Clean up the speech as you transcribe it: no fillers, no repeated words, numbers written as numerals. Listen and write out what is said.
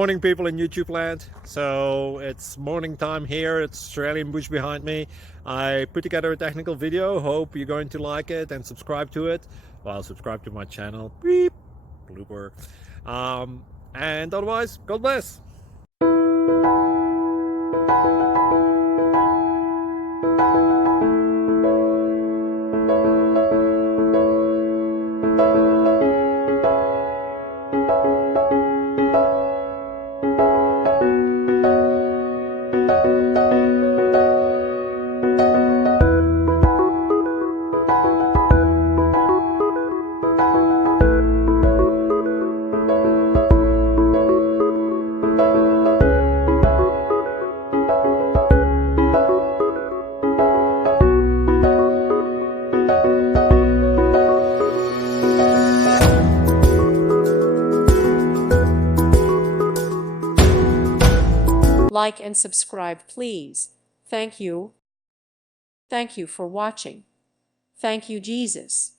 Morning, people in YouTube land. So it's morning time here. It's Australian bush behind me. I put together a technical video. Hope you're going to like it and subscribe to it. Well, subscribe to my channel. Beep. Blooper. And otherwise, God bless. Like and subscribe, please. Thank you. Thank you for watching. Thank you, Jesus.